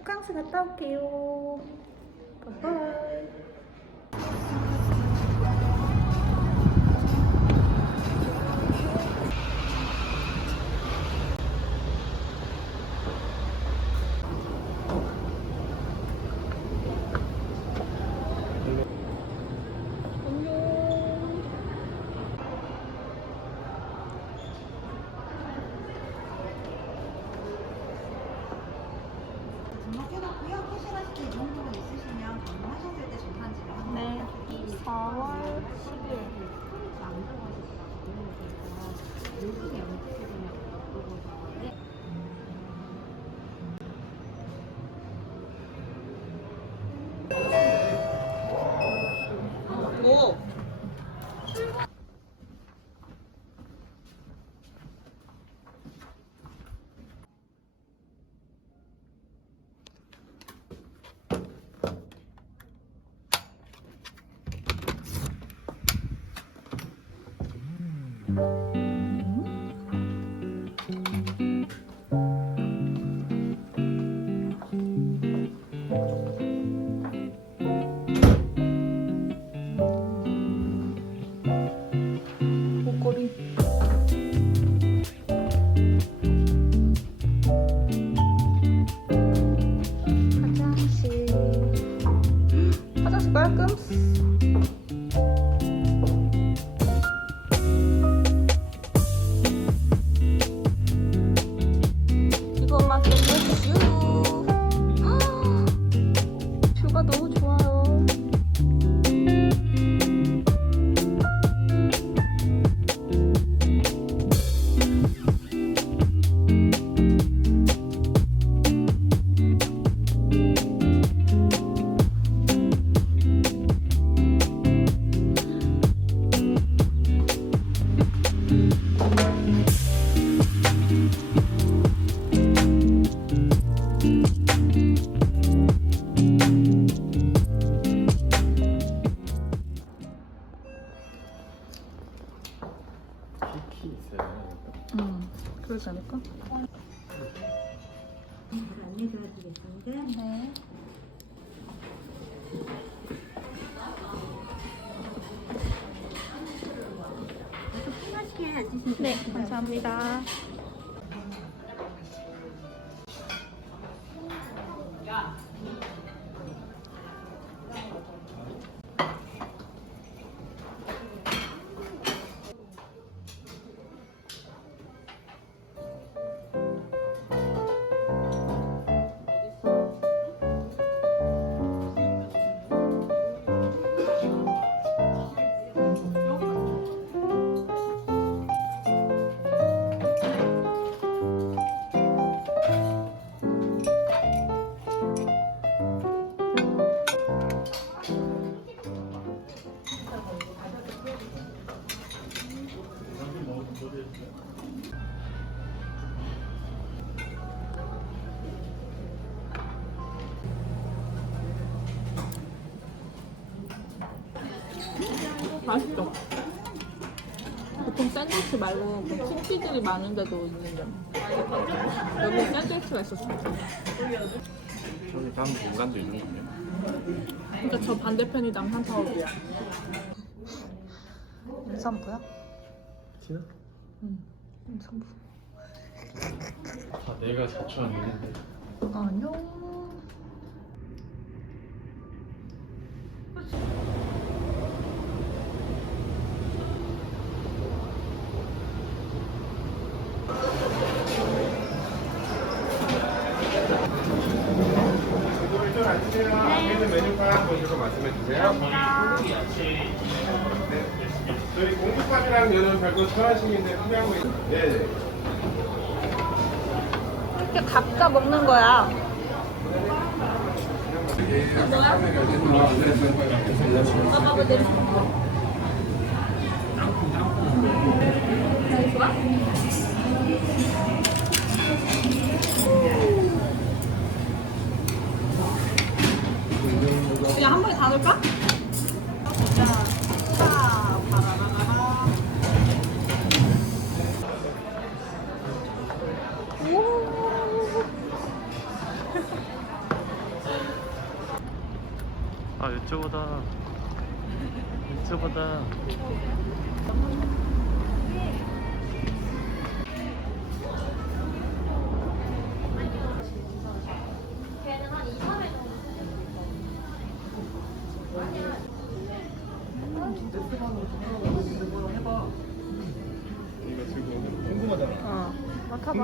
호캉스 갔다 올게요. 바이바이. 4월 10일. 키키 있어요. 음, 그러지 않을까? 안내드리겠습니다. 네. 편하시게 앉으시면 네, 감사합니다. 맛있어. 보통 샌드위치 말고 그 킹피들이 많은 데도 있는 점. 여기 샌드위치가 있었어. 저기 다른 공간도 있는군요. 그러니까 저 반대편이 남산 타워야. 임산부야? 티나? 응. 임산부. 아, 내가 자초한 일인데. 안녕. 이쪽 앉으세요. 앞에 있는 메뉴판 보시고 말씀해 주세요. 네. 저희 공깃밥이랑 면은 별도 필요한 거 있나요? 네. 네. 이렇게 각자 먹는 거야. 그 한 번에 다 넣을까? 아 유튜브다. 유튜브다.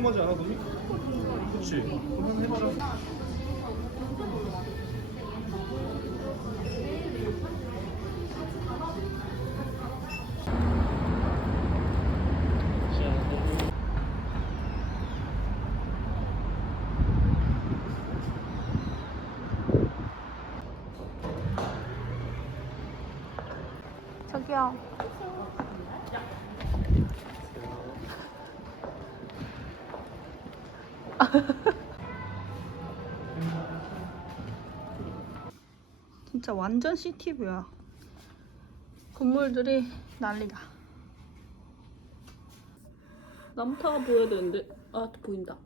궁금하지 않아 너무? 그렇지. 한번 해봐라. 저기요. 진짜 완전 시티뷰야. 건물들이 난리다. 남타가 보여야 되는데 아 보인다.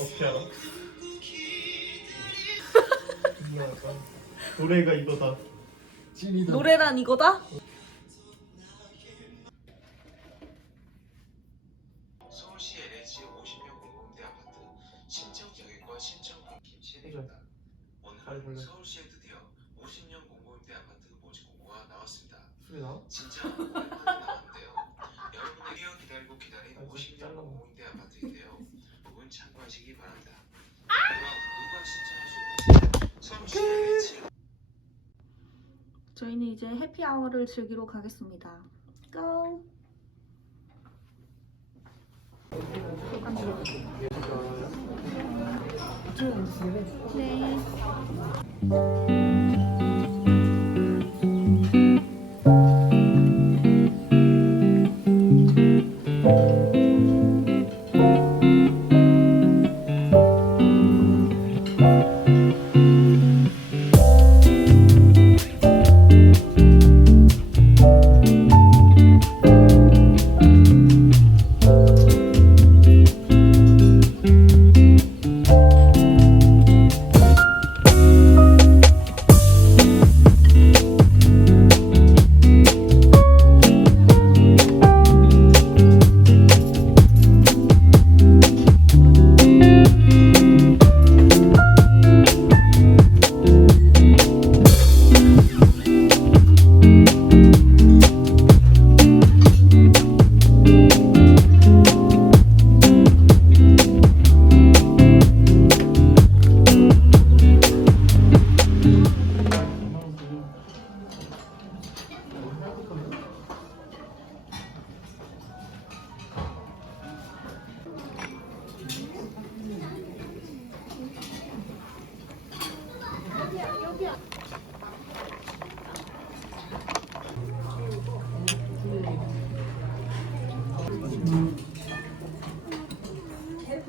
어떻게 알아? 노래가 이거다. 찐이다. 노래란 이거다? 서울시 LH 50명 공공대 아파트 신청 경영과 신청 김신혜입니다. 빨리 불러. 오늘은 서울시에 드디어 50명 공공대 아파트 모집 공고가 나왔습니다. 소리 나? 진짜 하시기 바랍니다. 저희는 이제 해피아워를 즐기러 가겠습니다. 고! 네.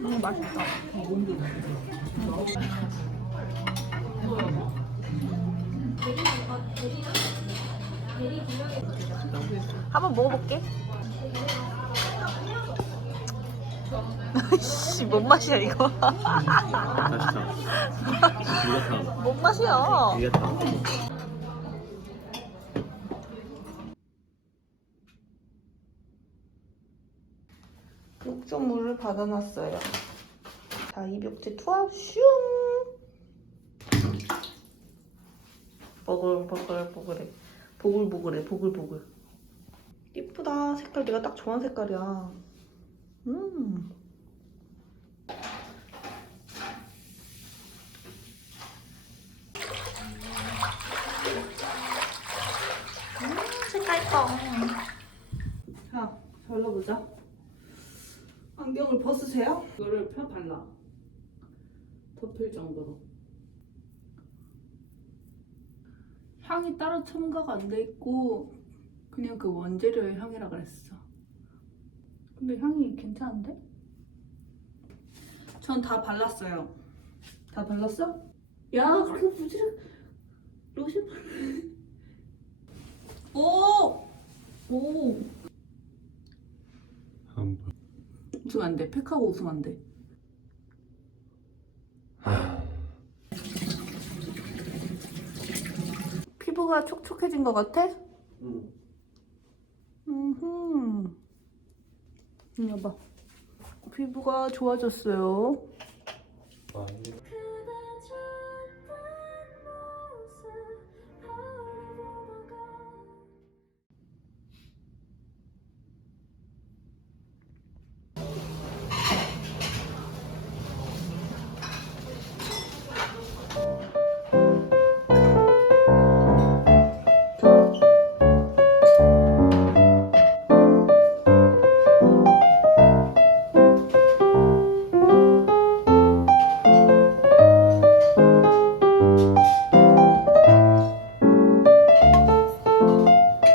너무 맛있다. 한번 먹어볼게. 씨, 뭔 맛이야 이거? 이거탕. 뭔 맛이야? 육전물을 받아놨어요. 자, 입욕제 투하 슝! 버글버글버글해. 보글보글해, 보글보글. 이쁘다. 색깔 내가 딱 좋아하는 색깔이야. 음. 음, 색깔 예뻐. 자, 발라보자. 안경을 벗으세요. 이거를 펴 발라. 덮을 정도로. 향이 따로 첨가가 안 돼 있고 그냥 그 원재료의 향이라 그랬어. 근데 향이 괜찮은데? 전 다 발랐어요. 다 발랐어? 야, 그렇게 부지런 로션 발 오! 오! 한 번 웃으면 안 돼. 팩하고 웃으면 안 돼. 피부가 촉촉해진 것 같아? 응. 음. 이거 봐. 피부가 좋아졌어요. 아이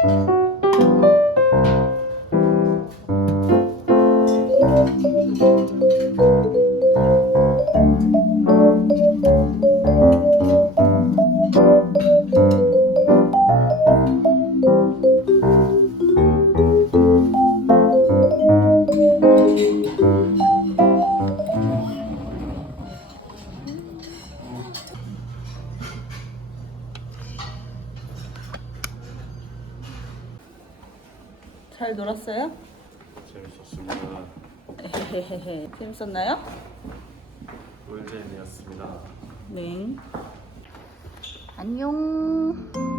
게 잘 놀았어요? 재밌었습니다. 재밌었나요? 꿀잼이었습니다. 네. 안녕.